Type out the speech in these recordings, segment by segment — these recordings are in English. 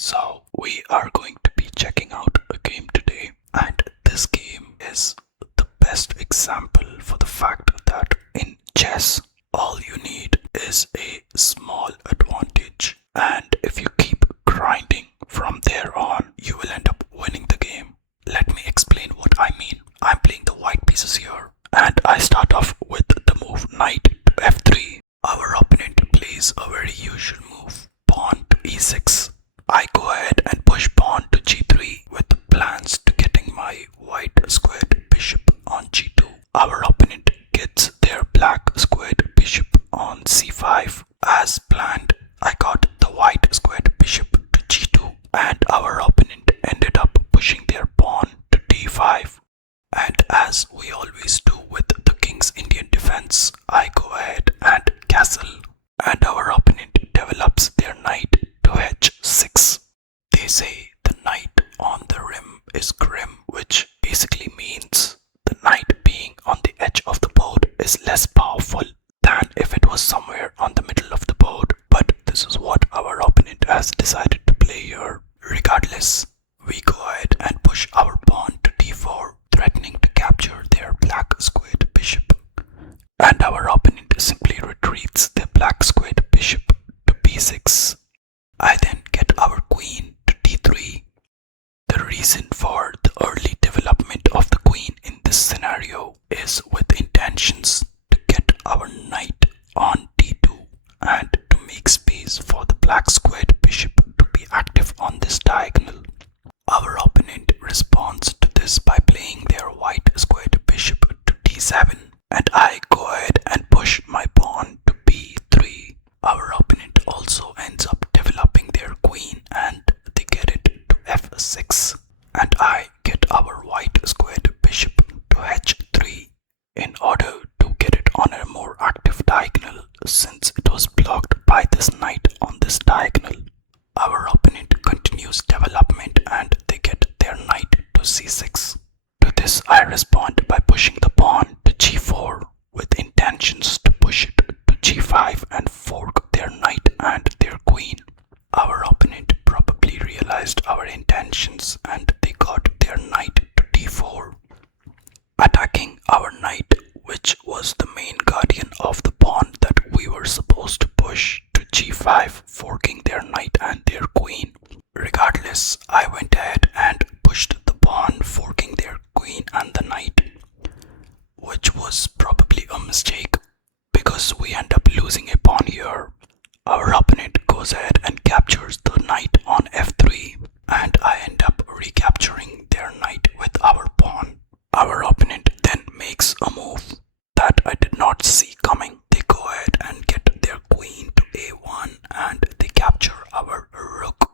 So we are going to be checking out a game today, and this game is the best example for the fact that in chess, all you need is a small advantage, and if you keep grinding from there on, you will end up winning the game. Let me explain what I mean. I'm playing the white pieces here, and I start off with the move knight to f3. Our opponent plays a very usual move, pawn to e6. I go ahead and push pawn to g3 with plans to getting my white squared bishop on g2. Our opponent gets their black squared bishop on c5. As planned, I got the white squared bishop to g2, and our opponent ended up pushing their pawn to d5. And as we always do with the King's Indian defense, I go ahead and castle, and our opponent develops their knight to h6. They say the knight on the rim is grim, which basically means the knight being on the edge of the board is less powerful than if it was somewhere on the middle of the board. But this is what our opponent has decided to play here. Regardless, we go ahead and push our pawn to d4, threatening to capture their black squared bishop. And our opponent simply retreats their black squared bishop to b6. I then get our queen to d3. The reason for the early development of the queen in this scenario is with intentions to get our knight on d2 and to make space for the black squared bishop to be active on this diagonal. Our opponent responds to this by playing their white squared bishop to d7, and I go ahead and push my pawn to b3. Our opponent also ends up developing their queen, and they get it to f6, and I get our white squared bishop to h3 in order to get it on a more active diagonal, since it was blocked by this knight on this diagonal. Our opponent continues development, and they get their knight to c6. To this I respond by pushing the pawn to g4 with intentions to push it to g5 and fork their knight and their queen. Our opponent probably realized our intentions, and they got their knight to d4, attacking our knight, which was the main guardian of the pawn that we were supposed to push, to g5, forking their knight and their queen. Regardless, I went ahead and pushed the pawn, forking their queen and the knight, which was probably a mistake because we end up losing a pawn here. Our opponent goes ahead and captures the knight on f3, and I end up recapturing their knight with our pawn. Our opponent then makes a move that I did not see coming. They go ahead and get their queen to a1, and they capture our rook.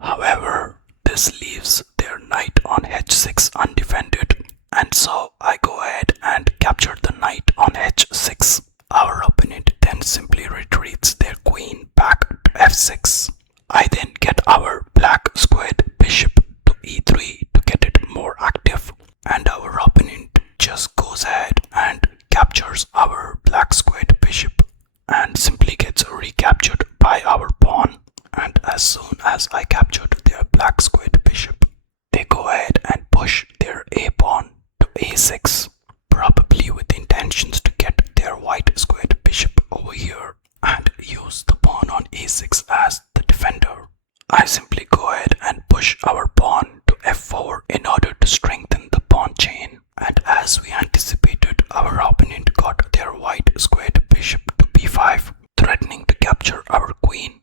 However, this leaves their knight on h6 undefended, and so I go ahead and capture the knight on h6. Our opponent then simply retreats their queen back to f6. I then get our black squared bishop to e3 to get it more active, and our opponent just goes ahead and captures our black squared bishop and simply gets recaptured by our pawn. And as soon as I captured their black squared bishop, they go ahead and push their a pawn to a6, probably with intentions to get their white squared bishop over here and use the pawn on a6 as the defender. I simply go ahead and push our pawn to f4 in order to strengthen the pawn chain, and as we anticipated, our opponent got their white squared bishop to b5, threatening to capture our queen.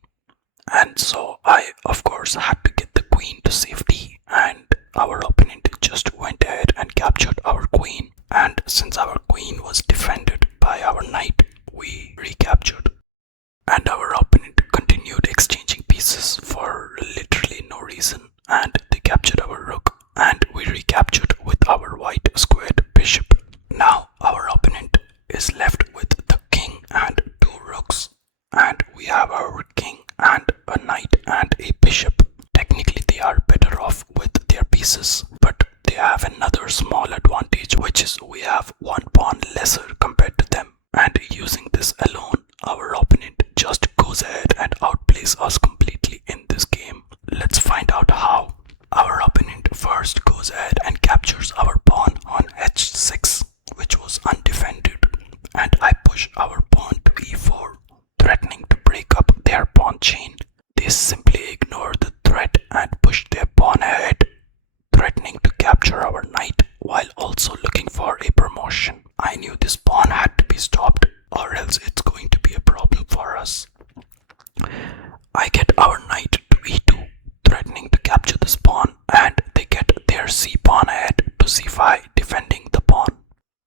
And so I of course had to get the queen to safety, and our opponent just went ahead and captured our queen, and since our queen was defended by our knight, we recaptured. And our opponent continued exchanging pieces for literally no reason, and they captured our rook, and we recaptured with our white squared bishop. Now our opponent is left with the king and two rooks, and we have our king and a knight and a bishop. Technically they are better off with their pieces, but they have another small advantage, which is we have one pawn lesser compared to them, and using this alone, our opponent just goes ahead and outplays us completely in this game. simply ignored the threat and pushed their pawn ahead, threatening to capture our knight while also looking for a promotion. I knew this pawn had to be stopped, or else it's going to be a problem for us. I get our knight to e2, threatening to capture this pawn, and they get their c pawn ahead to c5, defending the pawn.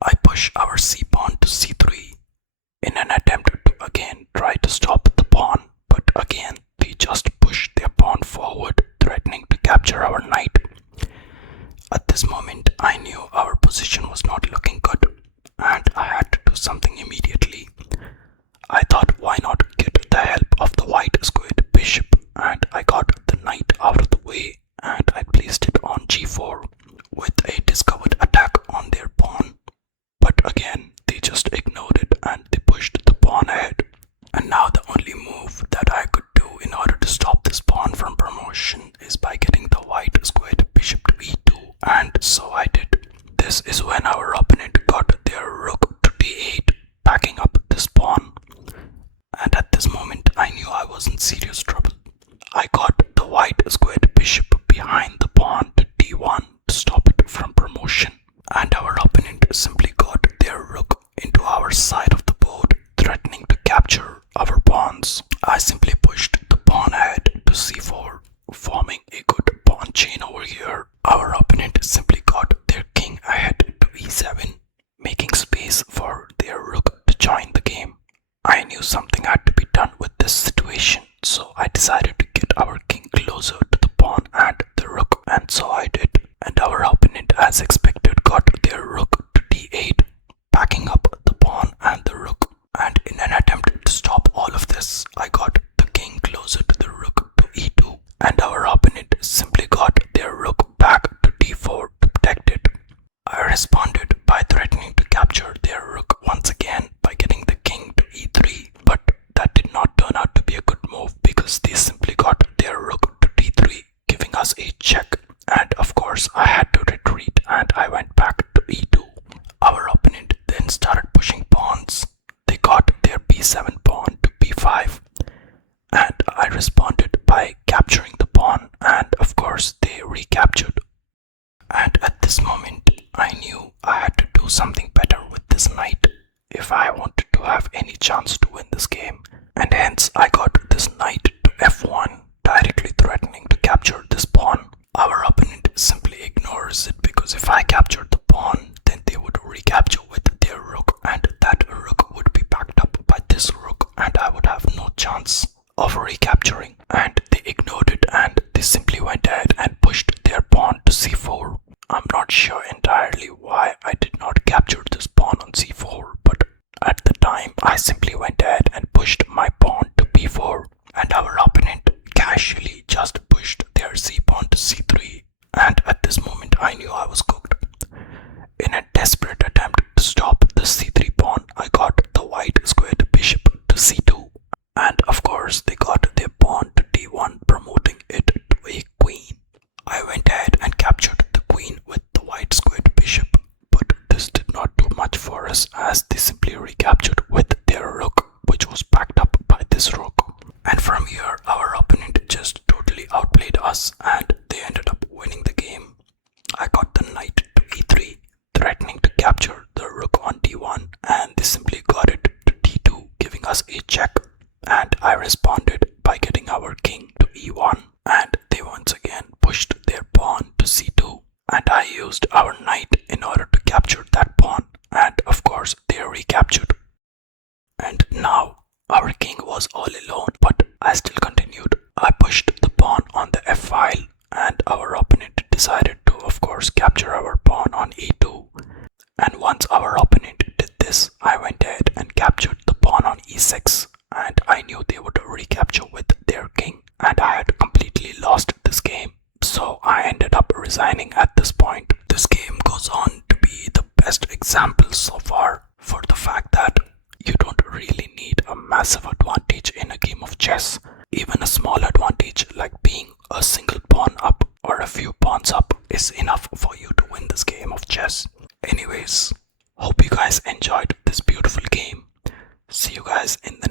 I push our c pawn to c3 in an attempt to again try to stop the pawn, but again they just push their pawn forward, threatening to capture our knight. At this moment, I knew our position was not looking good, and I had to do something immediately. I thought, why not get the help of the white squared bishop, and I got the knight out of the way, and I placed it on g4 with a discovered attack on their pawn. But again, they just ignored it and they pushed the pawn ahead. And now the only move that I could do in order to stop this pawn from promotion is by getting the white squared bishop to e2, and so I did. This is when our opponent got their rook to d8, backing up this pawn. And at this moment, I knew I was in serious trouble. I got the white squared bishop behind the pawn to d1 to stop it from promotion, and our opponent simply got their rook into our side of the board, threatening to capture our pawns. I simply pushed the pawn ahead to c4, forming a good pawn chain over here. Our opponent simply got their king ahead to e7, making space for their rook to join the game. I knew something had to be done with this situation, so I decided to get our king closer to the pawn and the rook, and so I did. And our opponent, as expected, got their rook to d8, backing up the pawn and the rook. And in an attempt to stop all of this, I got the king closer to the rook to e2, and our opponent simply got their rook back to d4 to protect it. I responded by threatening to capture their rook once again by getting the king to e3, but that did not turn out to be a good move because they simply got their rook to d3, giving us a check. And of course I had to retreat and I went back to e2. Our opponent then started pushing pawns. They got their b7 pawn to b5, and I responded by capturing the pawn, and of course they recaptured. And at this moment I knew I had to do something better with this knight if I wanted to have any chance to win this game, and hence I got this knight to f1, directly threatening to capture this pawn. Our opponent simply ignores it because if I captured the pawn, then they would recapture with their rook, and that rook would be backed up by this rook, and I would have no chance of recapturing. And they ignored it and they simply went ahead and pushed their pawn to c4. I'm not sure entirely why I did not capture this pawn on c4, but at the time I simply went ahead and pushed my pawn to b4, and our opponent casually just pushed their c pawn to c3, and at this moment I knew I was cooked. In a desperate attempt to stop the c3 pawn, I got the white squared bishop to c2, and of course they got their pawn to d1, promoting it to a queen. I went ahead and captured the queen with the white squared bishop, but this did not do much for us as they simply recaptured with their rook, which was backed up by this rook. And from here our opponent just totally outplayed us and they ended up winning the game. I got the knight to e3, threatening to capture the rook on d1, and they simply got it to d2, giving us a check. And I responded by getting our king to e1, and they once again pushed their pawn to c2, and I used our knight in order to capture that pawn, and of course they recaptured. And now our king was all alone, but I still continued. I pushed the pawn on the f file, and our opponent decided to of course capture our pawn on e2. And once our opponent did this, I went ahead and captured the pawn on e6, and I knew they would recapture with their king, and I had completely lost this game. So I ended up resigning at this point. This game goes on to be the best example so far for the fact that you don't really need a massive advantage in a game of chess. Even a small advantage like being a single pawn up or a few pawns up is enough for you to win this game of chess. Anyways, hope you guys enjoyed this beautiful game. See you guys in the